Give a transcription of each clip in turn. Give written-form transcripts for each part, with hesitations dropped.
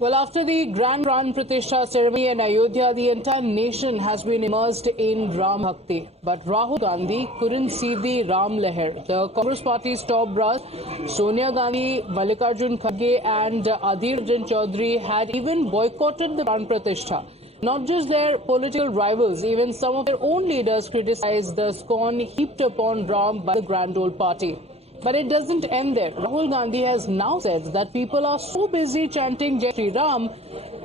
Well, after the grand Pran Pratishtha ceremony in Ayodhya, the entire nation has been immersed in Ram Bhakti. But Rahul Gandhi couldn't see the Ram Leher. The Congress party's top brass, Sonia Gandhi, Mallikarjun Kharge and Adhir Ranjan Chaudhary had even boycotted the Pran Pratishtha. Not just their political rivals, even some of their own leaders criticized the scorn heaped upon Ram by the Grand Old Party. But it doesn't end there. Rahul Gandhi has now said that people are so busy chanting Jai Shri Ram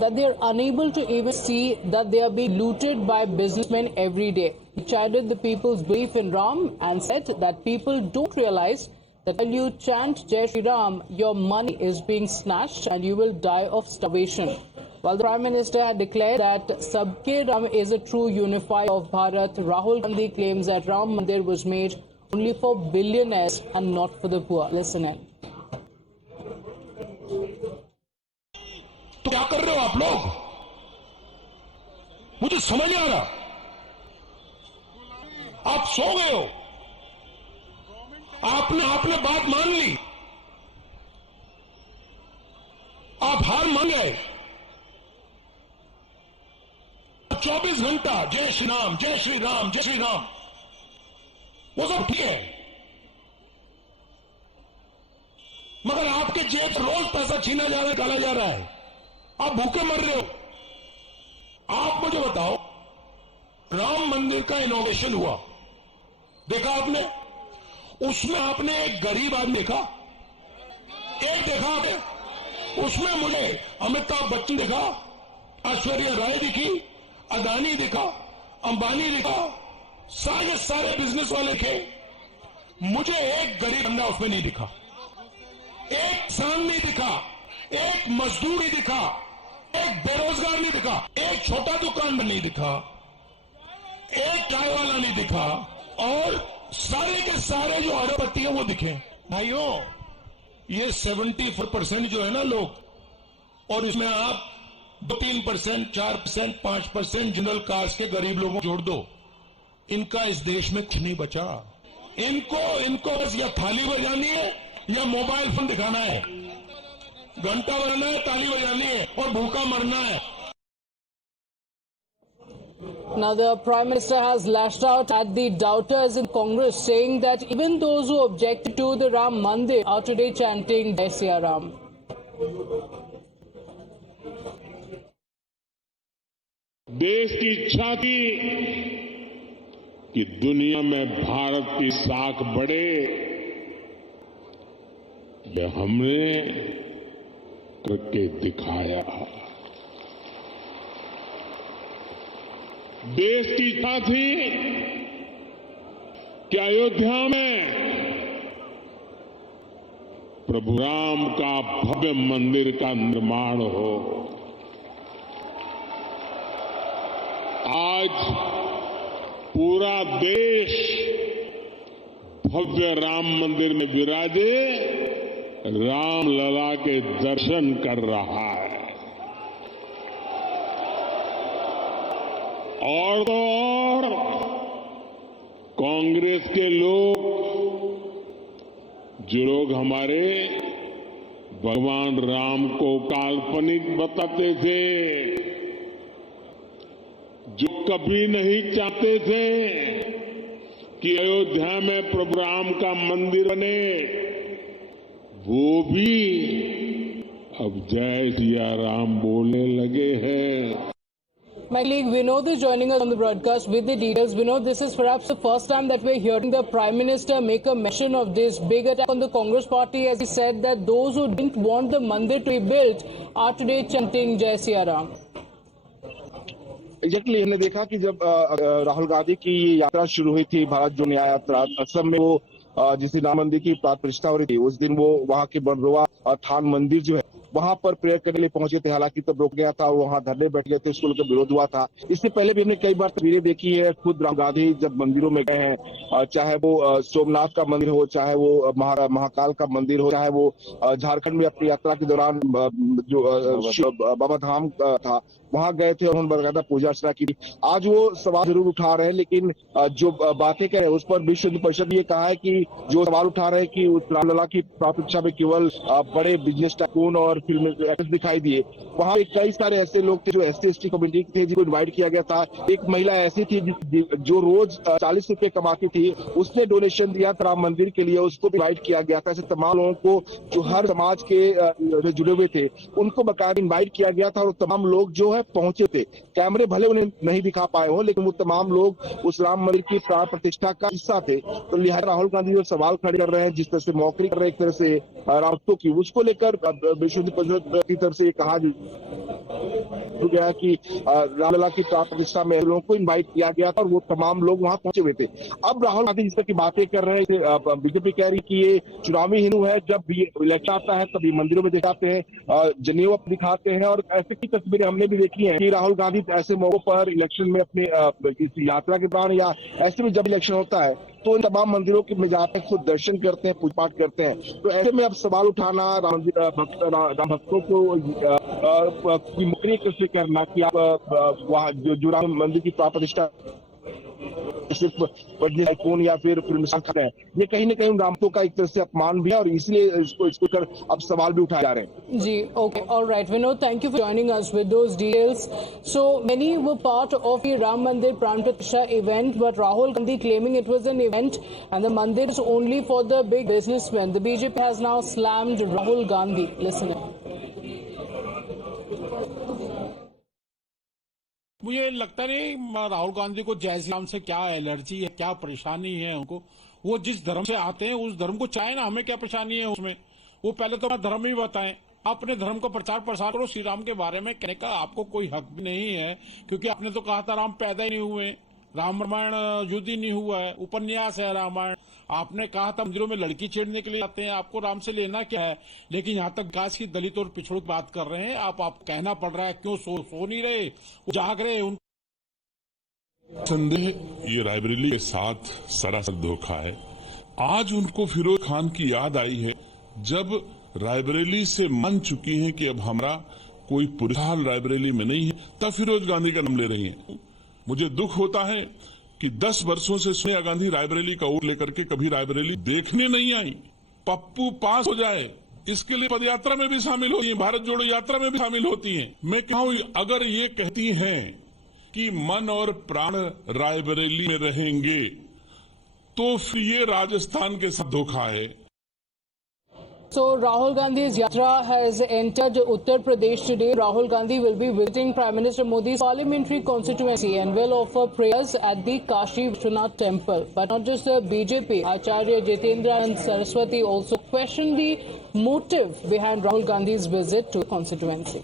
that they are unable to even see that they are being looted by businessmen every day. He chided the people's belief in Ram and said that people don't realize that when you chant Jai Shri Ram, your money is being snatched and you will die of starvation. While the Prime Minister had declared that Sabke Ram is a true unifier of Bharat, Rahul Gandhi claims that Ram Mandir was made only for billionaires and not for the poor. Listen in. तो क्या कर रहे हो आप लोग? मुझे समझ नहीं आ रहा। आप सो गए हो। आपने बात मान ली। आप हार मान गए। 24 घंटा जय श्री राम, जय श्री राम, जय श्री राम। वो सब ठीक है, मगर आपके जेब से रोज पैसा छीना जा रहा है, निकाला जा रहा है। आप भूखे मर रहे हो। आप मुझे बताओ, राम मंदिर का इनोवेशन हुआ, देखा आपने? उसमें आपने एक गरीब आदमी देखा? एक देखा आपने? उसमें मुझे अमिताभ बच्चन दिखा, ऐश्वर्या राय दिखी, अदानी दिखा, अंबानी दिखा, सारे बिजनेस वाले थे। मुझे एक गरीब बंदा उसमें नहीं दिखा, एक किसान नहीं दिखा, एक मजदूर नहीं दिखा, एक बेरोजगार नहीं दिखा, एक छोटा दुकानदार नहीं दिखा, एक चाय वाला नहीं दिखा, और सारे के सारे जो अरबपति हैं वो दिखे। भाइयों, ये 74% जो है ना लोग, और इसमें आप 2-3%, 4%, 5% जनरल कास्ट के गरीब लोगों को जोड़ दो, इनका इस देश में कुछ नहीं बचा। इनको बस या थाली बजानी है या मोबाइल फोन दिखाना है, घंटा बजाना है, ताली बजानी है और भूखा मरना है। Now the Prime Minister has lashed out at the doubters in Congress, saying that even those who objected to the Ram Mandir are today chanting Jai Siya Ram. देश की इच्छा थी कि दुनिया में भारत की साख बढ़े, यह हमने करके दिखाया। देश की इच्छा थी कि अयोध्या में प्रभु राम का भव्य मंदिर का निर्माण हो। आज पूरा देश भव्य राम मंदिर में विराजे राम लला के दर्शन कर रहा है। और तो और कांग्रेस के लोग, जो लोग हमारे भगवान राम को काल्पनिक बताते थे, जो कभी नहीं चाहते थे कि अयोध्या में प्रभु राम का मंदिर बने, वो भी अब जय सिया राम बोलने लगे हैं। My colleague Vinod is joining us on the broadcast with the details. Vinod, this is perhaps the first time that we're hearing the Prime Minister make a mention of this big attack on the Congress party, as he said that those who didn't want the mandir to be built are today chanting Jai Siya Ram. Exactly हमने देखा कि जब राहुल गांधी की यात्रा शुरू हुई थी, भारत जोड़ो न्याय यात्रा, असम में वो जिस दिन राम मंदिर की प्राण प्रतिष्ठा हो रही थी, उस दिन वो वहां के बड़रोवा थान मंदिर जो है वहां पर प्रेयर करने के लिए पहुंचे थे। हालांकि तब रोक गया था, वहां धरने बैठ गए थे, उसको लेकर विरोध हुआ था। इससे पहले भी हमने कई बार तस्वीरें देखी है, खुद राहुल गांधी जब मंदिरों में गए हैं, चाहे वो सोमनाथ का मंदिर हो, चाहे वो महाकाल का मंदिर हो, चाहे वो झारखंड में अपनी यात्रा के दौरान जो बाबा धाम था वहां गए थे और उन्होंने बाकायदा पूजा अर्चना की। आज वो सवाल जरूर उठा रहे हैं, लेकिन जो बातें कह रहे हैं उस पर विश्व हिंदू परिषद ये कहा है कि जो सवाल उठा रहे हैं कि रामलला की प्राण प्रतिष्ठा में केवल बड़े बिजनेस टाइकून और और फिल्म एक्टर्स दिखाई दिए। वहाँ पे कई सारे ऐसे लोग थे जो SC/ST कम्युनिटी के थे, जिनको इन्वाइट किया गया था। एक महिला ऐसी थी जो रोज 40 रुपए कमाती थी, उसने डोनेशन दिया था राम मंदिर के लिए, उसको भी इन्वाइट किया गया था। ऐसे तमाम लोगों को जो हर समाज के जुड़े हुए थे उनको बकायदा इन्वाइट किया गया था, और तमाम लोग जो है पहुंचे थे। कैमरे भले उन्हें नहीं दिखा पाए हो, लेकिन वो तमाम लोग उस राम मंदिर की प्राण प्रतिष्ठा का हिस्सा थे। तो लिहाजा राहुल गांधी जो सवाल खड़े कर रहे हैं, जिस तरह से मौखरी कर रहे हैं एक तरह से रावतों की, उसको लेकर विश्व हिंदू परिषद की तरफ से ये कहा गया कि रामलला की प्राण प्रतिष्ठा में लोगों को इन्वाइट किया गया था और वो तमाम लोग वहां पहुंचे हुए थे। अब राहुल गांधी जिस तरह की बातें कर रहे हैं, बीजेपी कह रही कि ये चुनावी हिंदू है, जब भी इलेक्शन आता है तभी मंदिरों में दिखाते हैं, जनेऊ दिखाते हैं, और ऐसे की तस्वीरें हमने भी देखी हैं कि राहुल गांधी ऐसे मौकों पर इलेक्शन में अपने यात्रा के दौरान या ऐसे में जब इलेक्शन होता है तो इन तमाम मंदिरों के में जाकर खुद दर्शन करते हैं, पूजा पाठ करते हैं। तो ऐसे में अब सवाल उठाना राम भक्तों को की मुकरी कैसे करना कि आप वहाँ जो राम मंदिर की प्राण प्रतिष्ठा सिर्फ पढ़ने कौन या फिर खड़े हैं, ये कहीं ना कहीं रामतों का एक तरह से अपमान भी है, और इसलिए इसको कर अब सवाल भी उठाए जा रहे हैं। जी, okay, alright Vinod, thank you for joining us with those details. So many were part of the Ram Mandir pran pratishtha event, but Rahul Gandhi claiming it was an event and the mandir is only for the big businessmen. The BJP has now slammed Rahul Gandhi. Listen in. मुझे लगता नहीं राहुल गांधी को जय श्री राम से क्या allergy है, क्या परेशानी है उनको। वो जिस धर्म से आते हैं उस धर्म को चाहे ना, हमें क्या परेशानी है उसमें। वो पहले तो अपना धर्म ही बताएं, अपने धर्म का प्रचार प्रसार करो। श्री राम के बारे में कहने का आपको कोई हक भी नहीं है, क्योंकि आपने तो कहा था राम पैदा ही नहीं हुए, राम रामायण युद्ध ही नहीं हुआ है, उपन्यास है रामायण। आपने कहा था मंदिरों में लड़की छेड़ने के लिए आते हैं, आपको राम से लेना क्या है। लेकिन यहाँ तक विकास की, दलित और पिछड़ों की बात कर रहे हैं आप कहना पड़ रहा है क्यों सो नहीं रहे, जाग रहे। उन संदेह ये रायबरेली के साथ सरासर धोखा है। आज उनको फिरोज खान की याद आई है, जब रायबरेली से मान चुकी हैं कि अब हमारा कोई पुरहाल रायबरेली में नहीं है, तब फिरोज गांधी का नाम ले रही हैं। मुझे दुख होता है कि 10 वर्षों से सोनिया गांधी रायबरेली का वोट लेकर के कभी रायबरेली देखने नहीं आई। पप्पू पास हो जाए इसके लिए पदयात्रा में भी शामिल होती हैं, भारत जोड़ो यात्रा में भी शामिल होती हैं। मैं कहूं, अगर ये कहती हैं कि मन और प्राण रायबरेली में रहेंगे, तो फिर ये राजस्थान के साथ धोखा है। So Rahul Gandhi's yatra has entered Uttar Pradesh today. Rahul Gandhi will be visiting Prime Minister Modi's parliamentary constituency and will offer prayers at the Kashi Vishwanath temple. But not just the BJP, Acharya Jitendra and Saraswati also question the motive behind Rahul Gandhi's visit to the constituency.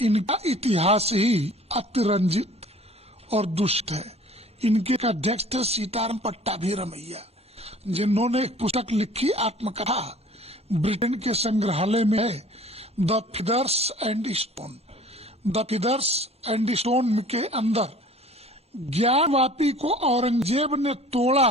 इनका इतिहास ही अतिरंजित और दुष्ट है। इनके का अध्यक्ष थे सीताराम पट्टाभिरमैया, जिन्होंने एक पुस्तक लिखी, आत्मकथा, ब्रिटेन के संग्रहालय में है, the feathers and stone. The feathers and stone के अंदर ज्ञानवापी को औरंगजेब ने तोड़ा,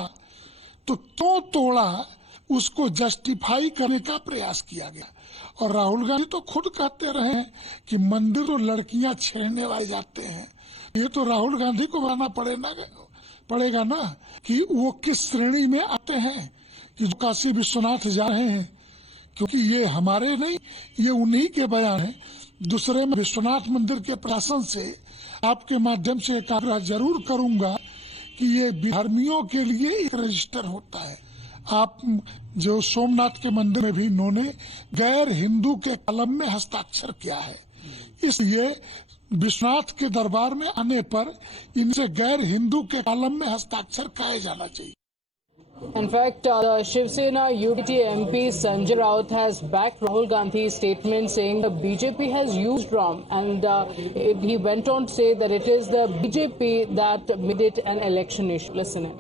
तो क्यों तोड़ा उसको जस्टिफाई करने का प्रयास किया गया। और राहुल गांधी तो खुद कहते रहे हैं कि मंदिर तो लड़कियां छेड़ने वाले जाते हैं। ये तो राहुल गांधी को बताना पड़ेगा ना कि वो किस श्रेणी में आते हैं कि जो काशी विश्वनाथ जा रहे हैं, क्योंकि ये हमारे नहीं, ये उन्हीं के बयान है। दूसरे में विश्वनाथ मंदिर के प्रशासन से आपके माध्यम से एक आग्रह जरूर करूंगा कि ये धर्मियों के लिए एक रजिस्टर होता है। आप जो सोमनाथ के मंदिर में भी इन्होंने गैर हिंदू के कलम में हस्ताक्षर किया है, इसलिए विश्वनाथ के दरबार में आने पर इनसे गैर हिंदू के कलम में हस्ताक्षर किया जाना चाहिए। In fact, the Shiv Sena UPT MP Sanjay Raut has backed Rahul Gandhi's statement saying the BJP has used Ram, and he went on to say that it is the BJP that made it an election issue. Listen in.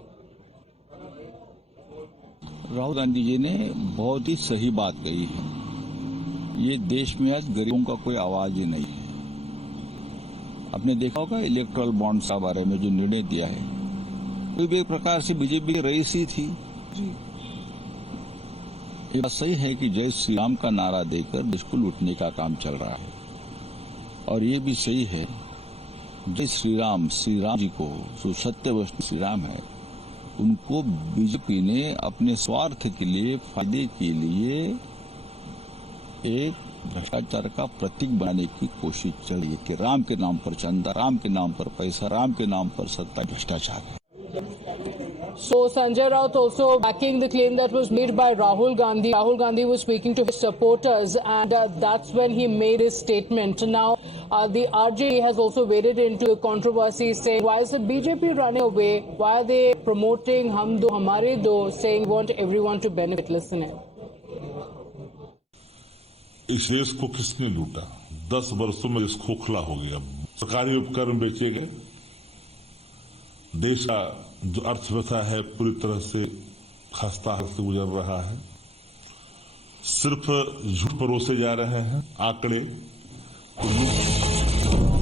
Rahul Gandhi ji ने बहुत ही सही बात कही है। ये देश में आज गरीबों का कोई आवाज ही नहीं है। आपने देखा होगा इलेक्ट्रल बॉन्ड्स के बारे में जो निर्णय दिया है, कोई भी एक प्रकार से बीजेपी की रईस ही थी। ये बात सही है कि जय श्री राम का नारा देकर देश को लूटने का काम चल रहा है, और ये भी सही है जय श्री राम जी को, जो सत्यवष्ट श्री राम है, उनको बीजेपी ने अपने स्वार्थ के लिए, फायदे के लिए एक भ्रष्टाचार का प्रतीक बनाने की कोशिश चल रही है कि राम के नाम पर चंदा, राम के नाम पर पैसा, राम के नाम पर सत्ता, भ्रष्टाचार है। So Sanjay Raut also backing the claim that was made by Rahul Gandhi. Rahul Gandhi was speaking to his supporters, and that's when he made his statement. Now, the RJD has also waded into the controversy, saying, why is the BJP running away? Why are they promoting Hum Do Hamare Do, saying want everyone to benefit? Listen in. इस देश को किसने लूटा? 10 वर्षों में देश खोखला हो गया, सरकारी उपकरण बेचे गए, देश का जो अर्थव्यवस्था है पूरी तरह से खस्ता हाल से गुजर रहा है, सिर्फ झूठ परोसे जा रहे हैं आंकड़े।